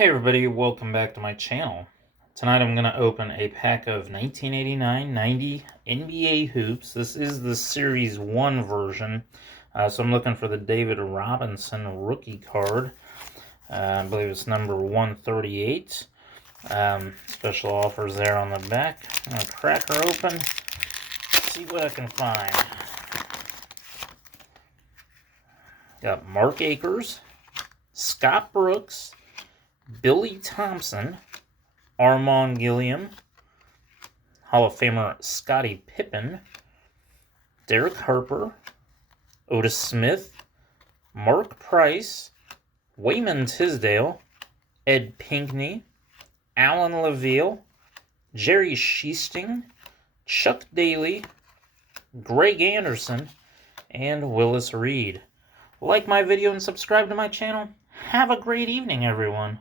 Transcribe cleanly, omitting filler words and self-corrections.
Hey everybody, welcome back to my channel. Tonight I'm going to open a pack of 1989-90 NBA hoops. This is the Series 1 version, so I'm looking for the David Robinson rookie card. I believe it's number 138. Special offers there on the back. I'm going to crack her open, see what I can find. Got Mark Akers, Scott Brooks, Billy Thompson, Armand Gilliam, Hall of Famer Scottie Pippen, Derek Harper, Otis Smith, Mark Price, Wayman Tisdale, Ed Pinckney, Alan LaVille, Jerry Sheasting, Chuck Daly, Greg Anderson, and Willis Reed. Like my video and subscribe to my channel. Have a great evening, everyone.